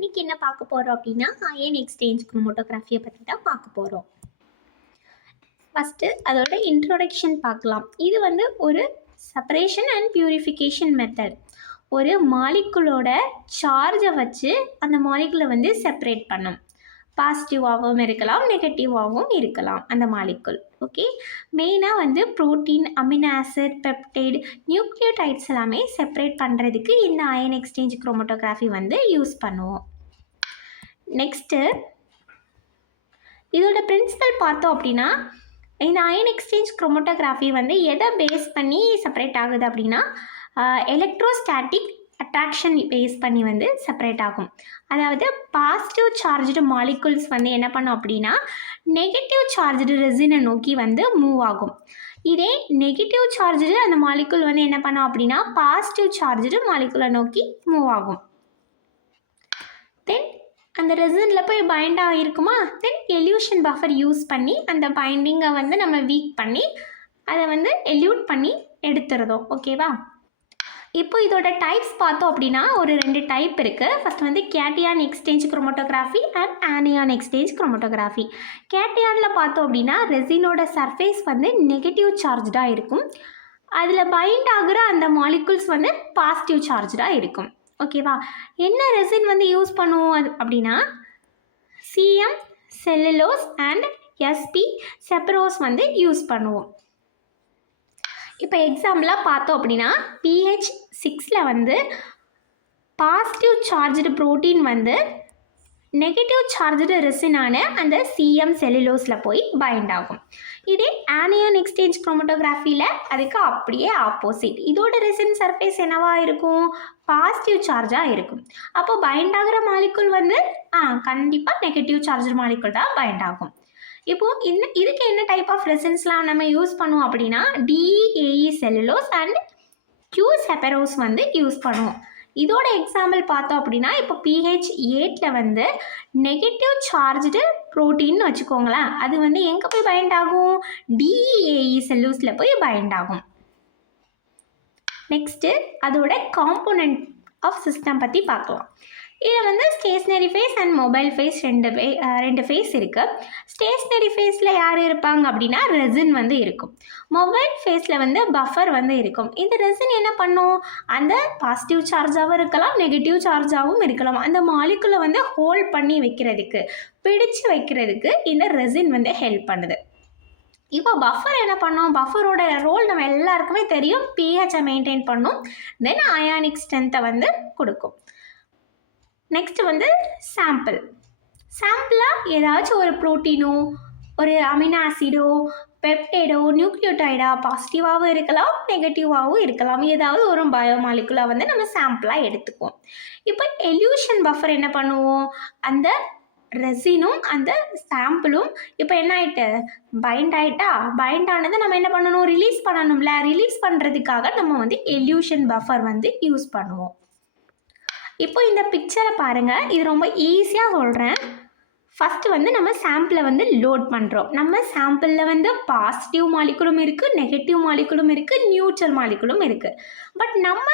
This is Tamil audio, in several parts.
இன்னைக்கு என்ன பார்க்க போகிறோம் அப்படின்னா அயன் எக்ஸ்சேஞ்ச் குரோமோட்டோகிராஃபியை பற்றி தான் பார்க்க போகிறோம். ஃபஸ்ட்டு அதோட இன்ட்ரோடக்ஷன் பார்க்கலாம். இது வந்து ஒரு செப்பரேஷன் அண்ட் பியூரிஃபிகேஷன் மெத்தட். ஒரு மாலிகுலோட சார்ஜை வச்சு அந்த மாலிகுலை வந்து செப்பரேட் பண்ணும். பாசிட்டிவாகவும் இருக்கலாம், நெகட்டிவாகவும் இருக்கலாம் அந்த மாலிகுல். ஓகே, மெயினாக வந்து protein, amino acid, peptide, nucleotides எல்லாமே செப்பரேட் பண்ணுறதுக்கு இந்த அயன் எக்ஸ்சேஞ்ச் குரோமோட்டோகிராஃபி வந்து யூஸ் பண்ணுவோம். நெக்ஸ்ட்டு இதோட பிரின்சிபல் பார்த்தோம் அப்படின்னா, இந்த அயன் எக்ஸ்சேஞ்ச் குரோமோட்டோகிராஃபி வந்து எதை பேஸ் பண்ணி செப்பரேட் ஆகுது அப்படின்னா, எலக்ட்ரோஸ்டாட்டிக் அட்ராக்ஷன் பேஸ் பண்ணி வந்து செப்பரேட் ஆகும். அதாவது பாசிட்டிவ் சார்ஜ்டு மாலிகுல்ஸ் வந்து என்ன பண்ணும் அப்படின்னா நெகட்டிவ் சார்ஜ்டு ரெசினை நோக்கி வந்து மூவ் ஆகும். இதே நெகட்டிவ் சார்ஜ்டு அந்த மாலிகுல் வந்து என்ன பண்ணும் அப்படின்னா பாசிட்டிவ் சார்ஜ்டு மாலிகுலை நோக்கி மூவ் ஆகும். தென் அந்த ரெசினில் போய் பைண்ட் ஆகிருக்குமா, தென் எல்யூஷன் பஃபர் யூஸ் பண்ணி அந்த பைண்டிங்கை வந்து நம்ம வீக் பண்ணி அதை வந்து எல்யூட் பண்ணி எடுத்துறதோம். ஓகேவா? இப்போ இதோட டைப்ஸ் பார்த்தோம் அப்படின்னா ஒரு 2 டைப் இருக்குது. ஃபஸ்ட் வந்து cation exchange chromatography and anion exchange chromatography. கேட்டியானில் பார்த்தோம் அப்படின்னா ரெசினோட சர்ஃபேஸ் வந்து நெகட்டிவ் சார்ஜாக இருக்கும். அதில் பைண்ட் ஆகிற அந்த மாலிகுல்ஸ் வந்து பாசிட்டிவ் சார்ஜாக இருக்கும். ஓகேவா? என்ன ரெசின் வந்து யூஸ் பண்ணுவோம் அப்படின்னா சிஎம் செல்லுலோஸ் அண்ட் எஸ்பி செப்பரோஸ் வந்து யூஸ் பண்ணுவோம். இப்போ எக்ஸாம்பிளாக பார்த்தோம் அப்படின்னா pH 6 வந்து பாசிட்டிவ் சார்ஜ்டு ப்ரோட்டீன் வந்து நெகட்டிவ் சார்ஜ்டு ரெசினான அந்த சிஎம் செல்லுலோஸில் போய் பைண்ட் ஆகும். இதே ஆனியான் எக்ஸ்சேஞ்ச் குரோமோட்டோகிராஃபியில் அதுக்கு அப்படியே ஆப்போசிட். இதோட ரெசின் சர்ஃபேஸ் என்னவாக இருக்கும்? பாசிட்டிவ் சார்ஜாக இருக்கும். அப்போ பைண்ட் ஆகிற மாலிகுல் வந்து கண்டிப்பாக நெகட்டிவ் சார்ஜ் மாலிகுல் தான் பைண்ட் ஆகும். இப்போது இதுக்கு என்ன டைப் ஆஃப் ரெசின்ஸ்லாம் நம்ம யூஸ் பண்ணுவோம் அப்படின்னா DEAE செல்லுலோஸ் அண்ட் Q செப்பரோஸ் வந்து யூஸ் பண்ணுவோம். இதோட எக்ஸாம்பிள் பார்த்தோம் அப்படின்னா இப்போ pH 8 வந்து நெகட்டிவ் சார்ஜ்டு ப்ரோட்டீன் வச்சுக்கோங்களேன். அது வந்து எங்கே போய் பைண்ட் ஆகும்? DEAE செல்லுலோஸில் போய் பைண்ட் ஆகும். நெக்ஸ்ட்டு அதோட காம்போனன்ட் ஆஃப் சிஸ்டம் பற்றி பார்க்கலாம். இதில் வந்து stationary phase and mobile phase ரெண்டு ஃபேஸ் இருக்குது. ஸ்டேஷ்னரி ஃபேஸில் யார் இருப்பாங்க அப்படின்னா ரெசின் வந்து இருக்கும். மொபைல் ஃபேஸில் வந்து பஃபர் வந்து இருக்கும். இந்த ரெசின் என்ன பண்ணும்? அந்த பாசிட்டிவ் சார்ஜாகவும் இருக்கலாம், நெகட்டிவ் சார்ஜாகவும் இருக்கலாம். அந்த மாலிகுலை வந்து ஹோல்ட் பண்ணி வைக்கிறதுக்கு, பிடிச்சு வைக்கிறதுக்கு இந்த ரெசின் வந்து ஹெல்ப் பண்ணுது. இப்போ பஃபர் என்ன பண்ணோம்? பஃபரோட ரோல் நம்ம எல்லாருக்குமே தெரியும். pHஐ மெயின்டைன் பண்ணும், தென் அயானிக் ஸ்ட்ரென்த்தை வந்து கொடுக்கும். நெக்ஸ்ட் வந்து சாம்பிளாக ஏதாச்சும் ஒரு ப்ரோட்டீனோ, ஒரு அமினோ ஆசிடோ, பெப்டைடோ, நியூக்ளியோடைடா பாசிட்டிவாகவும் இருக்கலாம், நெகட்டிவாகவும் இருக்கலாம். ஏதாவது ஒரு பயோமாலிகுலாக வந்து நம்ம சாம்பிளாக எடுத்துக்குவோம். இப்போ எல்யூஷன் பஃபர் என்ன பண்ணுவோம்? அந்த ரெசினும் அந்த சாம்பிளும் இப்போ என்ன ஆகிட்டு பைண்ட் ஆகிட்டா, பைண்ட் ஆனதை நம்ம என்ன பண்ணணும்? ரிலீஸ் பண்ணணும்ல. ரிலீஸ் பண்ணுறதுக்காக நம்ம வந்து எல்யூஷன் பஃபர் வந்து யூஸ் பண்ணுவோம். இப்போ இந்த பிக்சரை பாருங்கள். இது ரொம்ப ஈஸியாக சொல்கிறேன். ஃபஸ்ட்டு வந்து நம்ம சாம்பிளை வந்து லோட் பண்ணுறோம். நம்ம சாம்பிளில் வந்து பாசிட்டிவ் மாலிகுலும் இருக்குது, நெகட்டிவ் மாலிகுலும் இருக்குது, நியூட்ரல் மாலிகுலும் இருக்குது. பட் நம்ம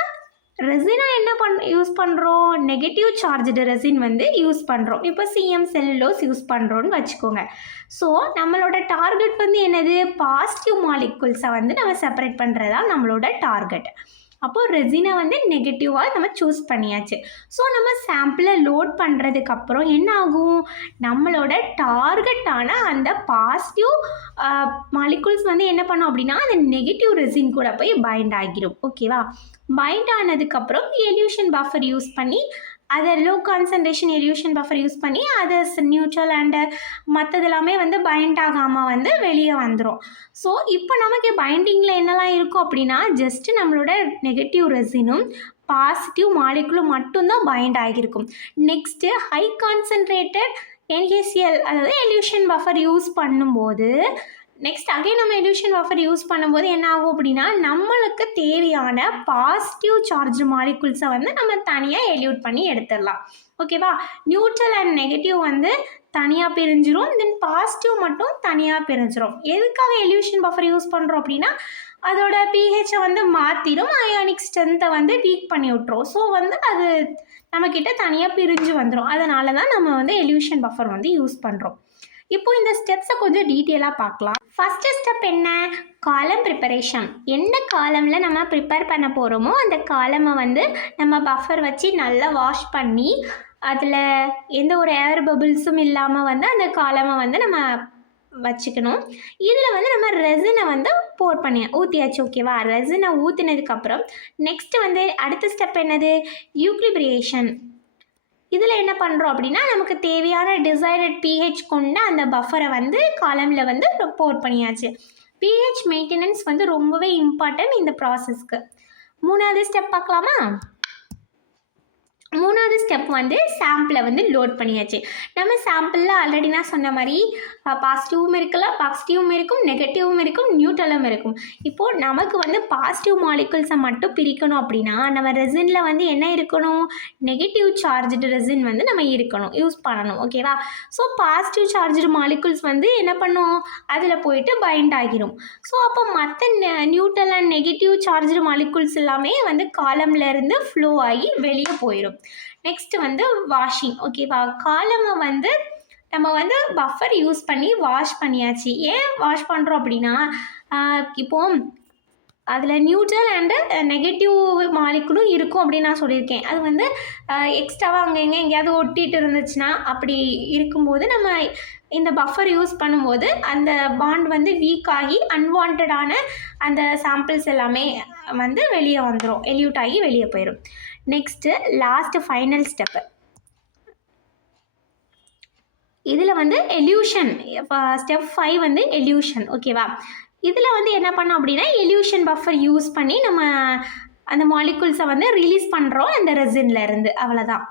ரெசினா என்ன யூஸ் பண்ணுறோம்? நெகட்டிவ் சார்ஜ்டு ரெசின் வந்து யூஸ் பண்ணுறோம். இப்போ சிஎம் செல்லுலோஸ் யூஸ் பண்ணுறோன்னு வச்சுக்கோங்க. ஸோ நம்மளோட டார்கெட் வந்து என்னது? பாசிட்டிவ் மாலிகுல்ஸை வந்து நம்ம செப்பரேட் பண்ணுறதா நம்மளோட டார்கெட். அப்போது ரெசினை வந்து நெகட்டிவாக நம்ம சூஸ் பண்ணியாச்சு. ஸோ நம்ம சாம்பிளை லோட் பண்ணுறதுக்கப்புறம் என்ன ஆகும்? நம்மளோட டார்கெட்டான அந்த பாசிட்டிவ் மாலிகுல்ஸ் வந்து என்ன பண்ணோம் அப்படின்னா அந்த நெகட்டிவ் ரெசின் கூட போய் பைண்ட் ஆகிரும். ஓகேவா? பைண்ட் ஆனதுக்கப்புறம் எல்யூஷன் பஃபர் யூஸ் பண்ணி அதை low concentration illusion buffer use பண்ணி அதை நியூட்ரல் அண்டு மற்றது எல்லாமே வந்து பைண்ட் ஆகாமல் வந்து வெளியே வந்துடும். ஸோ இப்போ நமக்கு பைண்டிங்கில் என்னெல்லாம் இருக்கும் அப்படின்னா ஜஸ்ட்டு நம்மளோட நெகட்டிவ் ரெசினும் பாசிட்டிவ் மாலிகுலும் மட்டும்தான் பைண்ட் ஆகியிருக்கும். நெக்ஸ்ட்டு ஹை கான்சன்ட்ரேட்டட் NaCl அதாவது எல்யூஷன் பஃபர் யூஸ் பண்ணும்போது நெக்ஸ்ட் அகைன் நம்ம எல்யூஷன் பஃபர் யூஸ் பண்ணும்போது என்ன ஆகும் அப்படின்னா நம்மளுக்கு தேவையான பாசிட்டிவ் சார்ஜ் மாலிகுல்ஸை வந்து நம்ம தனியாக எல்யூட் பண்ணி எடுத்துடலாம். ஓகேவா? நியூட்ரல் அண்ட் நெகட்டிவ் வந்து தனியாக பிரிஞ்சிரும், தென் பாசிட்டிவ் மட்டும் தனியாக பிரிஞ்சிரும். எதுக்காக எல்யூஷன் பஃபர் யூஸ் பண்ணுறோம் அப்படின்னா அதோட pHஐ வந்து மாற்றிடும், அயானிக் ஸ்ட்ரென்த்தை வந்து வீக் பண்ணி விட்டுரும். ஸோ வந்து அது நம்மக்கிட்ட தனியாக பிரிஞ்சு வந்துடும். அதனால தான் நம்ம வந்து எல்யூஷன் பஃபர் வந்து யூஸ் பண்ணுறோம். இப்போ இந்த ஸ்டெப்ஸை கொஞ்சம் டீட்டெயிலாக பார்க்கலாம். ஃபஸ்ட்டு ஸ்டெப் என்ன? காலம் ப்ரிப்பரேஷன். என்ன காலமில் நம்ம ப்ரிப்பேர் பண்ண போகிறோமோ அந்த காலமை வந்து நம்ம பஃபர் வச்சு நல்லா வாஷ் பண்ணி அதில் எந்த ஒரு ஏர் பபிள்ஸும் இல்லாமல் வந்து அந்த காலமை வந்து நம்ம வச்சுக்கணும். இதில் வந்து நம்ம ரெசினை வந்து போர் பண்ணி ஊற்றியாச்சு. ஓகேவா? ரெசினை ஊற்றினதுக்கப்புறம் நெக்ஸ்ட்டு வந்து அடுத்த ஸ்டெப் என்னது? ஈக்லிபிரியேஷன். இதில் என்ன பண்ணுறோம் அப்படின்னா நமக்கு தேவையான டிசைடட் pH கொண்ட அந்த பஃபரை வந்து காலமில் வந்து போர் பண்ணியாச்சு. pH மெயின்டெனன்ஸ் வந்து ரொம்பவே இம்பார்ட்டன்ட் இந்த ப்ராசஸ்க்கு. மூணாவது ஸ்டெப் பார்க்கலாமா? மூணாவது ஸ்டெப் வந்து சாம்பிளை வந்து லோட் பண்ணியாச்சு. நம்ம சாம்பிளில் ஆல்ரெடி நான் சொன்ன மாதிரி பாசிட்டிவும் இருக்கலாம், பாசிட்டிவும் இருக்கும், நெகட்டிவும் இருக்கும், நியூட்ரலும் இருக்கும். இப்போது நமக்கு வந்து பாசிட்டிவ் மாலிகுல்ஸை மட்டும் பிரிக்கணும் அப்படின்னா நம்ம ரெசினில் வந்து என்ன இருக்கணும்? நெகட்டிவ் சார்ஜ்டு ரெசின் வந்து நம்ம இருக்கணும், யூஸ் பண்ணணும். ஓகேவா? ஸோ பாசிட்டிவ் சார்ஜ்டு மாலிகுல்ஸ் வந்து என்ன பண்ணும்? அதில் போயிட்டு பைண்ட் ஆகிரும். ஸோ அப்போ மற்ற neutral and negative charged molecules எல்லாமே வந்து காலம்லேருந்து ஃப்ளோ ஆகி வெளியே போயிடும். நெக்ஸ்ட் வந்து வாஷிங். ஓகேவா? காலமை வந்து நம்ம வந்து பஃபர் யூஸ் பண்ணி வாஷ் பண்ணியாச்சு. ஏன் வாஷ் பண்ணுறோம் அப்படின்னா இப்போ அதில் நியூட்ரல் அண்டு நெகட்டிவ் மாலிகுலும் இருக்கும் அப்படின்னு நான் சொல்லியிருக்கேன். அது வந்து எக்ஸ்ட்ராவாக அங்கே எங்கேயாவது ஒட்டிகிட்டு இருந்துச்சுன்னா அப்படி இருக்கும்போது நம்ம இந்த பஃபர் யூஸ் பண்ணும்போது அந்த பாண்ட் வந்து வீக் ஆகி அன்வான்டான அந்த சாம்பிள்ஸ் எல்லாமே வந்து வெளியே வந்துடும், எல்யூட் ஆகி வெளியே போயிடும். Next last final step. இதில் வந்து எல்யூஷன் ஸ்டெப் 5 வந்து எல்யூஷன். ஓகேவா? இதில் வந்து என்ன பண்ணோம் அப்படின்னா எல்யூஷன் பஃபர் யூஸ் பண்ணி நம்ம அந்த மாலிகுல்ஸை வந்து ரிலீஸ் பண்ணுறோம் அந்த ரெசின்ல இருந்து. அவ்வளோதான்.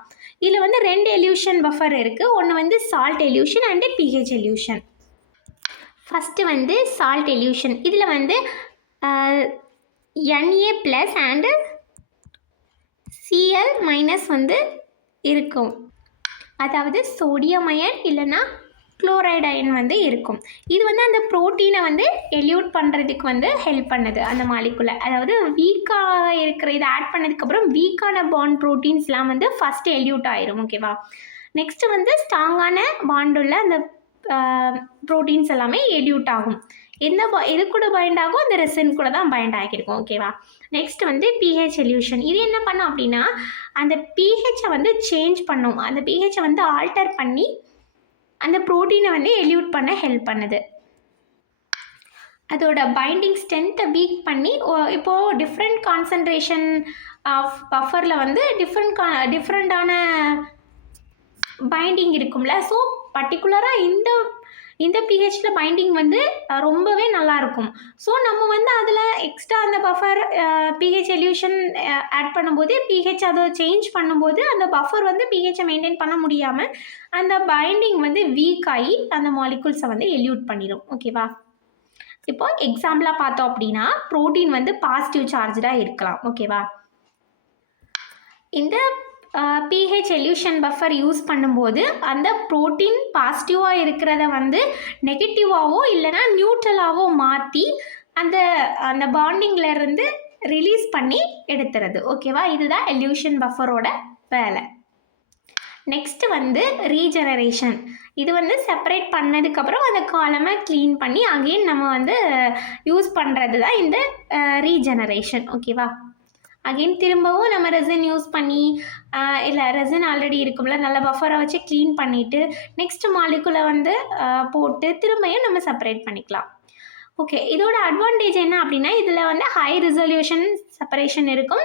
இதில் வந்து 2 எல்யூஷன் பஃபர் இருக்குது. ஒன்று வந்து salt illusion and pH illusion. First வந்து சால்ட் எல்யூஷன். இதில் வந்து Na+ அண்டு Cl- வந்து இருக்கும். அதாவது சோடியம் அயன் இல்லைன்னா குளோரைடு அயன் வந்து இருக்கும். இது வந்து அந்த ப்ரோட்டீனை வந்து எல்யூட் பண்ணுறதுக்கு வந்து ஹெல்ப் பண்ணுது அந்த மாலிகுலை. அதாவது வீக்காக இருக்கிற இதை ஆட் பண்ணதுக்கப்புறம் வீக்கான பாண்ட் ப்ரோட்டீன்ஸ்லாம் வந்து ஃபஸ்ட்டு எல்யூட் ஆயிரும். ஓகேவா? நெக்ஸ்ட்டு வந்து ஸ்ட்ராங்கான பாண்டுள்ள அந்த ப்ரோட்டீன்ஸ் எல்லாமே எல்யூட் ஆகும். எது கூட பைண்ட் ஆகும்? அந்த ரெசின் கூட தான் பைண்ட் ஆகியிருக்கும். ஓகேவா? நெக்ஸ்ட் வந்து pH எல்யூஷன். இது என்ன பண்ணும் அப்படின்னா அந்த pHஐ வந்து சேஞ்ச் பண்ணும். அந்த pHஐ வந்து ஆல்டர் பண்ணி அந்த ப்ரோட்டீனை வந்து எல்யூட் பண்ண ஹெல்ப் பண்ணுது. அதோட பைண்டிங் ஸ்ட்ரென்த்தை வீக் பண்ணி இப்போது டிஃப்ரெண்ட் கான்சன்ட்ரேஷன் ஆஃப் பஃபரில் வந்து டிஃப்ரெண்ட்டான பைண்டிங் இருக்கும்ல. ஸோ பர்டிகுலராக இந்த pHல பைண்டிங் வந்து ரொம்பவே நல்லாயிருக்கும். ஸோ நம்ம வந்து அதில் எக்ஸ்ட்ரா அந்த பஃபர் pH எல்யூஷன் ஆட் பண்ணும்போது pH அதை சேஞ்ச் பண்ணும்போது அந்த பஃபர் வந்து pHஐ மெயின்டைன் பண்ண முடியாமல் அந்த பைண்டிங் வந்து வீக் ஆகி அந்த மாலிகுல்ஸை வந்து எல்யூட் பண்ணிடும். ஓகேவா? இப்போ எக்ஸாம்பிளாக பார்த்தோம் அப்படின்னா ப்ரோட்டீன் வந்து பாசிட்டிவ் சார்ஜாக இருக்கலாம். ஓகேவா? இந்த pH எல்யூஷன் பஃபர் யூஸ் பண்ணும்போது அந்த ப்ரோட்டீன் பாசிட்டிவாக இருக்கிறத வந்து நெகட்டிவாவோ இல்லைனா நியூட்ரலாவோ மாற்றி அந்த பாண்டிங்லேருந்து ரிலீஸ் பண்ணி எடுத்துறது. ஓகேவா? இதுதான் எல்யூஷன் பஃபரோட வேலை. நெக்ஸ்ட்டு வந்து ரீஜெனரேஷன். இது வந்து செப்பரேட் பண்ணதுக்கப்புறம் அந்த காலமை க்ளீன் பண்ணி அகெயின் நம்ம வந்து யூஸ் பண்ணுறது தான் இந்த ரீஜெனரேஷன். ஓகேவா? அகெயின் திரும்பவும் நம்ம ரெசின் யூஸ் பண்ணி இல்லை ரெசின் ஆல்ரெடி இருக்கும்ல நல்ல பஃபரை வச்சு க்ளீன் பண்ணிவிட்டு நெக்ஸ்ட் மாலிகுலை வந்து போட்டு திரும்பியும் நம்ம செப்பரேட் பண்ணிக்கலாம். ஓகே, இதோட அட்வான்டேஜ் என்ன அப்படின்னா இதில் வந்து ஹை ரிசல்யூஷன் செப்பரேஷன் இருக்கும்.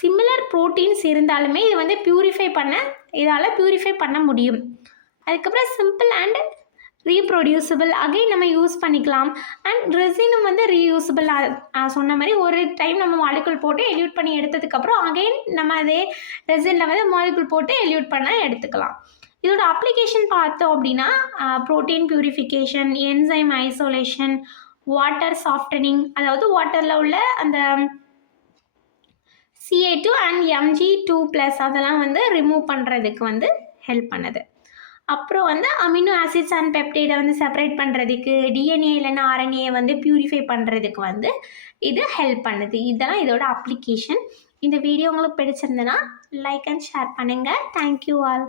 சிமிலர் ப்ரோட்டீன்ஸ் இருந்தாலுமே இது வந்து இதால் பியூரிஃபை பண்ண முடியும். அதுக்கப்புறம் சிம்பிள் அண்ட் ரீப்ரொடியூசபிள், அகைன் நம்ம யூஸ் பண்ணிக்கலாம். அண்ட் ரெசினும் வந்து ரீயூசபிள். சொன்ன மாதிரி ஒரு டைம் நம்ம மாலிகுல் போட்டு எல்யூட் பண்ணி எடுத்ததுக்கப்புறம் அகைன் நம்ம அதே ரெசினில் வந்து மாலிகுல் போட்டு எல்யூட் பண்ண எடுத்துக்கலாம். இதோட அப்ளிகேஷன் பார்த்தோம் அப்படின்னா protein purification, enzyme isolation, water softening, அதாவது வாட்டரில் உள்ள அந்த Ca2 அண்ட் Mg2+ அதெல்லாம் வந்து ரிமூவ் பண்ணுறதுக்கு வந்து ஹெல்ப் பண்ணுது. அப்புறம் வந்து அமினோ ஆசிட்ஸ் அண்ட் பெப்டைடை வந்து செப்பரேட் பண்ணுறதுக்கு, டிஎன்ஏ இல்லைன்னா ஆர்என்ஏ வந்து பியூரிஃபை பண்ணுறதுக்கு வந்து இது ஹெல்ப் பண்ணுது. இதெல்லாம் இதோட அப்ளிகேஷன். இந்த வீடியோ உங்களுக்கு பிடிச்சிருந்ததுன்னா லைக் அண்ட் ஷேர் பண்ணுங்கள். Thank you all.